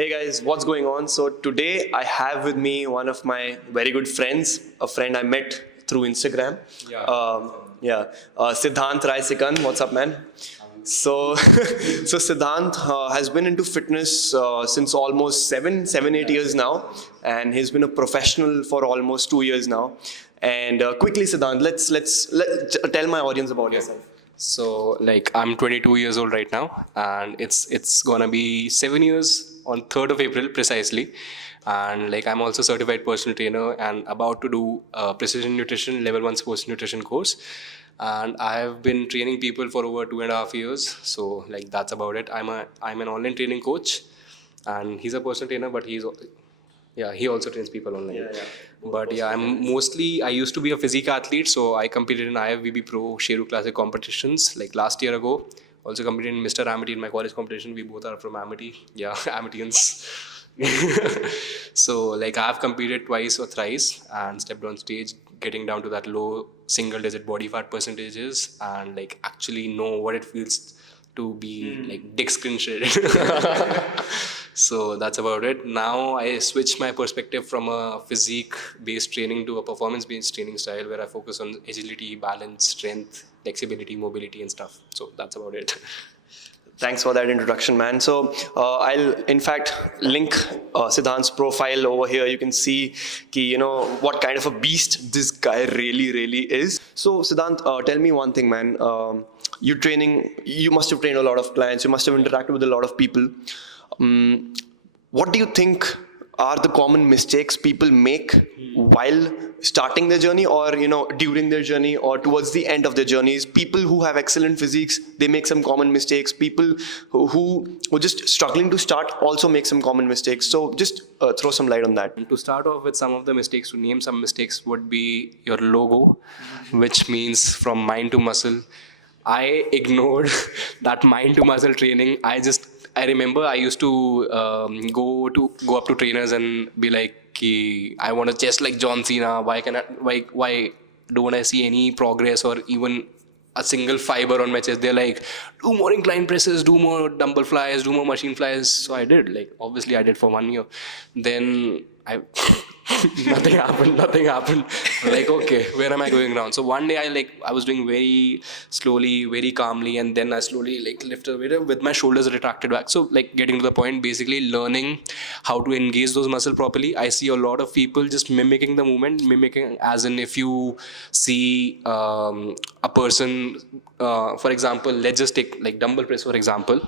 Hey guys, what's going on? So today I have with me one of my very good friends, a friend I met through Instagram. Yeah. Siddhant Rai Sikand. What's up, man? So, so Siddhant has been into fitness since almost 8 years now, and he's been a professional for almost 2 years now. And quickly, Siddhant, let tell my audience about yourself. So like I'm 22 years old right now, and it's gonna be 7 years on 3rd of April precisely. And like I'm also certified personal trainer and about to do a precision nutrition level 1 sports nutrition course. And I have been training people for over 2.5 years. So like that's about it. I'm an online training coach, and he's a personal trainer, but he also trains people online. But yeah, I used to be a physique athlete, so I competed in IFBB Pro Sheru Classic competitions like last year ago. Also competed in Mr. Amity in my college competition. We both are from Amity. Yeah, Amitians. So like I've competed twice or thrice and stepped on stage, getting down to that low single digit body fat percentages, and like actually know what it feels to be like dick screen shredded. So that's about it. Now I switched my perspective from a physique based training to a performance based training style where I focus on agility, balance, strength, flexibility, mobility and stuff. So that's about it. Thanks for that introduction, man. So I'll in fact link Siddhant's profile over here. You can see what kind of a beast this guy really is. So Siddhant, tell me one thing, man. You must have trained a lot of clients. You must have interacted with a lot of people. What do you think are the common mistakes people make while starting their journey, or during their journey, or towards the end of their journeys? People who have excellent physiques, they make some common mistakes. People who are just struggling to start also make some common mistakes. So just throw some light on that. And to start off with some of the mistakes, to name some mistakes would be your logo, which means from mind to muscle. I ignored that mind to muscle training. I remember I used to go up to trainers and be like, I want a chest like John Cena. Why don't I see any progress or even a single fiber on my chest? They're like, do more incline presses, do more dumbbell flies, do more machine flies. So I did. Like obviously I did for 1 year. Then nothing happened. Like, okay, where am I going now? So one day I was doing very slowly, very calmly, and then I slowly lifted weight with my shoulders retracted back. So like getting to the point, basically learning how to engage those muscles properly. I see a lot of people just mimicking the movement, as in if you see a person, for example, let's just take like dumbbell press for example.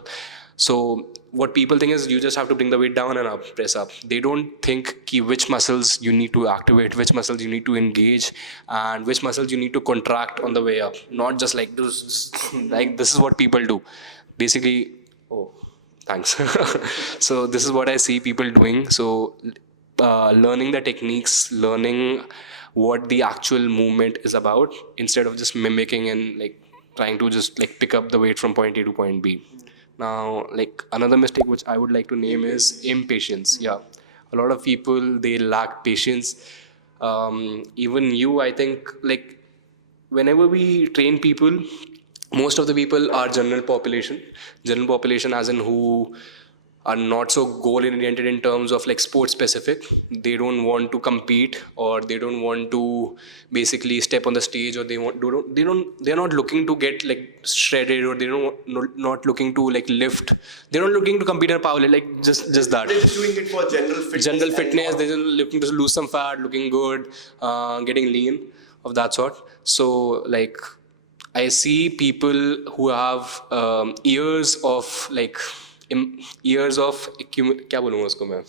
So what people think is you just have to bring the weight down and up, press up. They don't think which muscles you need to activate, which muscles you need to engage, and which muscles you need to contract on the way up. Not just like this, like this is what people do. Basically, thanks. So this is what I see people doing. So learning the techniques, learning what the actual movement is about, instead of just mimicking and like trying to just like pick up the weight from point A to point B. Now, like another mistake which I would like to name is impatience. Yeah, a lot of people, they lack patience. Even you, I think, like whenever we train people, most of the people are general population as in who are not so goal oriented in terms of like sports specific. They don't want to compete, or they don't want to basically step on the stage, or they're not looking to get like shredded, or not looking to like lift. They're not looking to compete in power, like just that. They're just doing it for General fitness. They're just looking to lose some fat, looking good, getting lean, of that sort. So like I see people who have years of क्या बोलूँगा उसको मैं?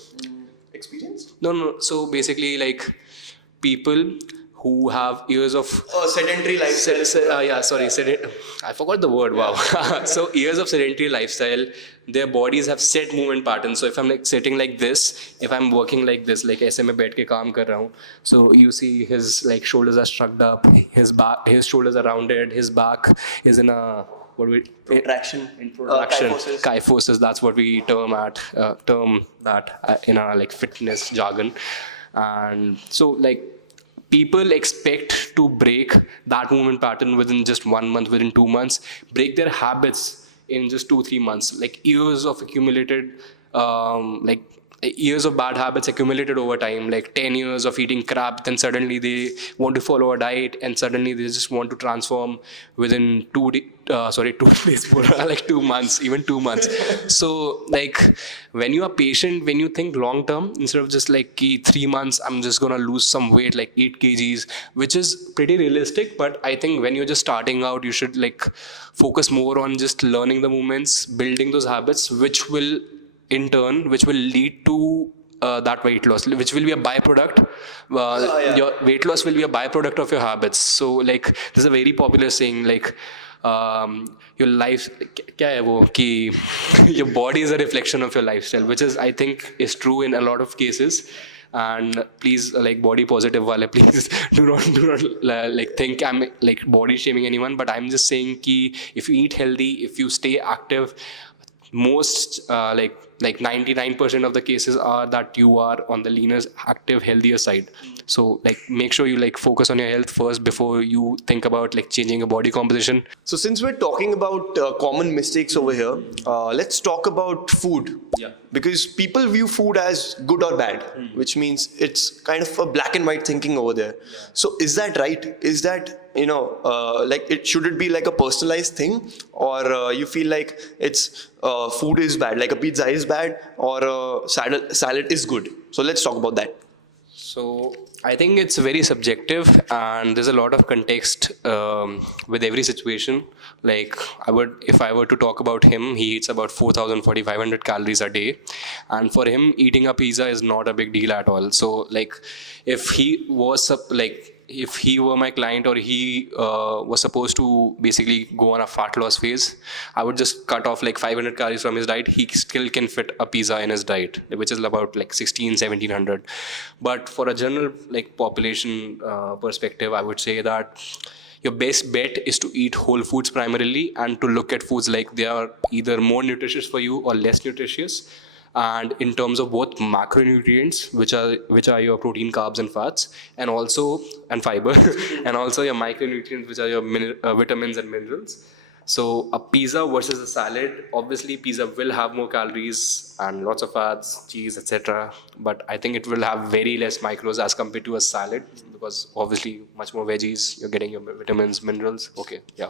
Experience? No. So basically, like people who have years of sedentary lifestyle. I forgot the word. Wow. So years of sedentary lifestyle, their bodies have set movement patterns. So if I'm like sitting like this, if I'm working like this, like ऐसे मैं बैठ के काम कर रहा हूँ, so you see his like shoulders are shrugged up, his shoulders are rounded, his back is in a protraction. Kyphosis. That's what we term that in our like fitness jargon. And so like people expect to break that movement pattern within just 1 month, within 2 months, break their habits in just 2-3 months, like years of accumulated like years of bad habits accumulated over time, like 10 years of eating crap, then suddenly they want to follow a diet, and suddenly they just want to transform within 2 days, like 2 months, even 2 months. So like when you are patient, when you think long term, instead of just like 3 months, I'm just gonna lose some weight, like 8 kgs, which is pretty realistic. But I think when you're just starting out, you should like focus more on just learning the movements, building those habits, which will in turn, which will lead to that weight loss, which will be a byproduct. Your weight loss will be a byproduct of your habits. So like there's a very popular saying like your life, क्या है वो कि your body is a reflection of your lifestyle, which is I think is true in a lot of cases. And please, like body positive wale, please do not like think I'm like body shaming anyone, but I'm just saying ki if you eat healthy, if you stay active, most like 99% of the cases are that you are on the leaner, active, healthier side. So like make sure you like focus on your health first before you think about like changing your body composition. So since we're talking about common mistakes over here, let's talk about food. Yeah. Because people view food as good or bad, which means it's kind of a black and white thinking over there. So is that right? Is that, like should it be like a personalized thing, or you feel like it's food is bad, like a pizza is bad, or a salad is good? So let's talk about that. So I think it's very subjective, and there's a lot of context with every situation. Like if I were to talk about him, he eats about 4,500 calories a day, and for him, eating a pizza is not a big deal at all. So like, if he were my client, or he was supposed to basically go on a fat loss phase, I would just cut off like 500 calories from his diet. He still can fit a pizza in his diet, which is about like 1700. But for a general like population perspective, I would say that your best bet is to eat whole foods primarily, and to look at foods like they are either more nutritious for you or less nutritious. And in terms of both macronutrients, which are your protein, carbs, and fats, and fiber, and also your micronutrients, which are your vitamins and minerals. So a pizza versus a salad, obviously pizza will have more calories and lots of fats, cheese, etc. But I think it will have very less micros as compared to a salad, because obviously much more veggies, you're getting your vitamins, minerals. Okay, yeah.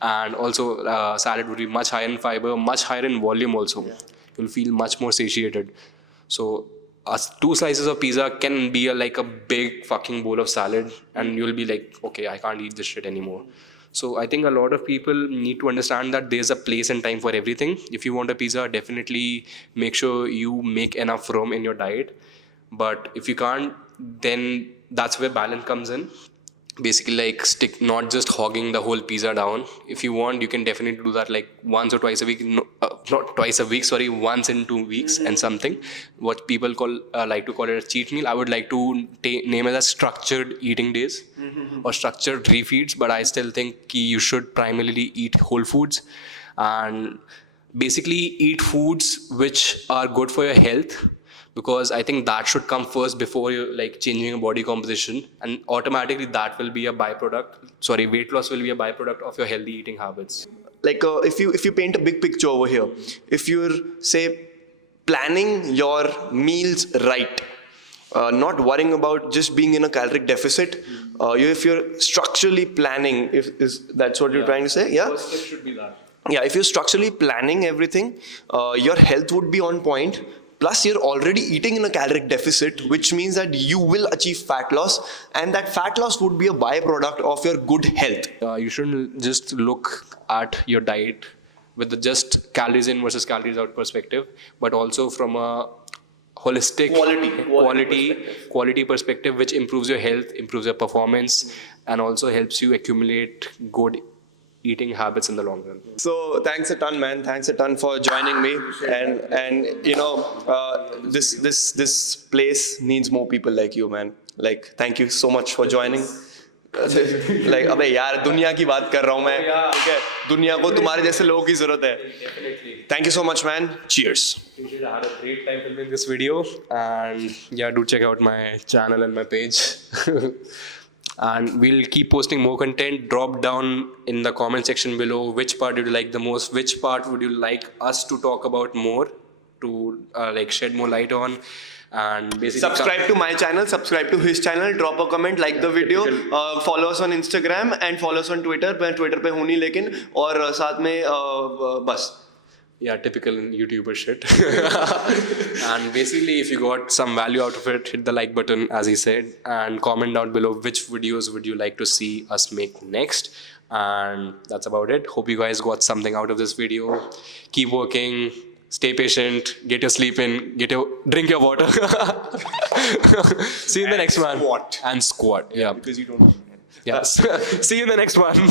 And also salad would be much higher in fiber, much higher in volume also. Yeah. You'll feel much more satiated. So 2 slices of pizza can be like a big fucking bowl of salad, and you'll be like, okay, I can't eat this shit anymore. So I think a lot of people need to understand that there's a place and time for everything. If you want a pizza, definitely make sure you make enough room in your diet. But if you can't, then that's where balance comes in. Basically, like not just hogging the whole pizza down. If you want, you can definitely do that like once or twice a week. Not twice a week, sorry, once in 2 weeks and something. What people like to call it a cheat meal. I would like to name it as structured eating days or structured refeeds. But I still think you should primarily eat whole foods, and basically eat foods which are good for your health. Because I think that should come first before you like changing your body composition, and automatically that will be a byproduct. Weight loss will be a byproduct of your healthy eating habits. Like if you paint a big picture over here, if you're say planning your meals right, not worrying about just being in a caloric deficit, if you're structurally planning, is that's what you're trying to say? Yeah. First step should be that. Yeah, if you're structurally planning everything, your health would be on point. Plus, you're already eating in a caloric deficit, which means that you will achieve fat loss, and that fat loss would be a byproduct of your good health. You shouldn't just look at your diet with the just calories in versus calories out perspective, but also from a holistic quality perspective, which improves your health, improves your performance, and also helps you accumulate good eating habits in the long run. So thanks a ton, man. Thanks a ton for joining me. And this place needs more people like you, man. Like, thank you so much for joining. Like, अबे यार दुनिया की बात कर रहा हूँ मैं, ठीक है? दुनिया को तुम्हारे जैसे लोगों की जरूरत है. Thank you so much, man. Cheers. I had a great time filming this video, and yeah, do check out my channel and my page. And we'll keep posting more content. Drop down in the comment section below which part did you like the most, which part would you like us to talk about more, to like shed more light on, and basically Subscribe to my channel, subscribe to his channel, drop a comment, like the video, follow us on Instagram and follow us on Twitter. मैं Twitter पे हूँ नहीं लेकिन, और साथ में बस. Yeah, typical YouTuber shit. And basically, if you got some value out of it, hit the like button, as he said, and comment down below which videos would you like to see us make next. And that's about it. Hope you guys got something out of this video. Keep working, stay patient, get your sleep in, drink your water. See you in the next one. Squat. And squat. Yeah. Because you don't. Yes. See you in the next one.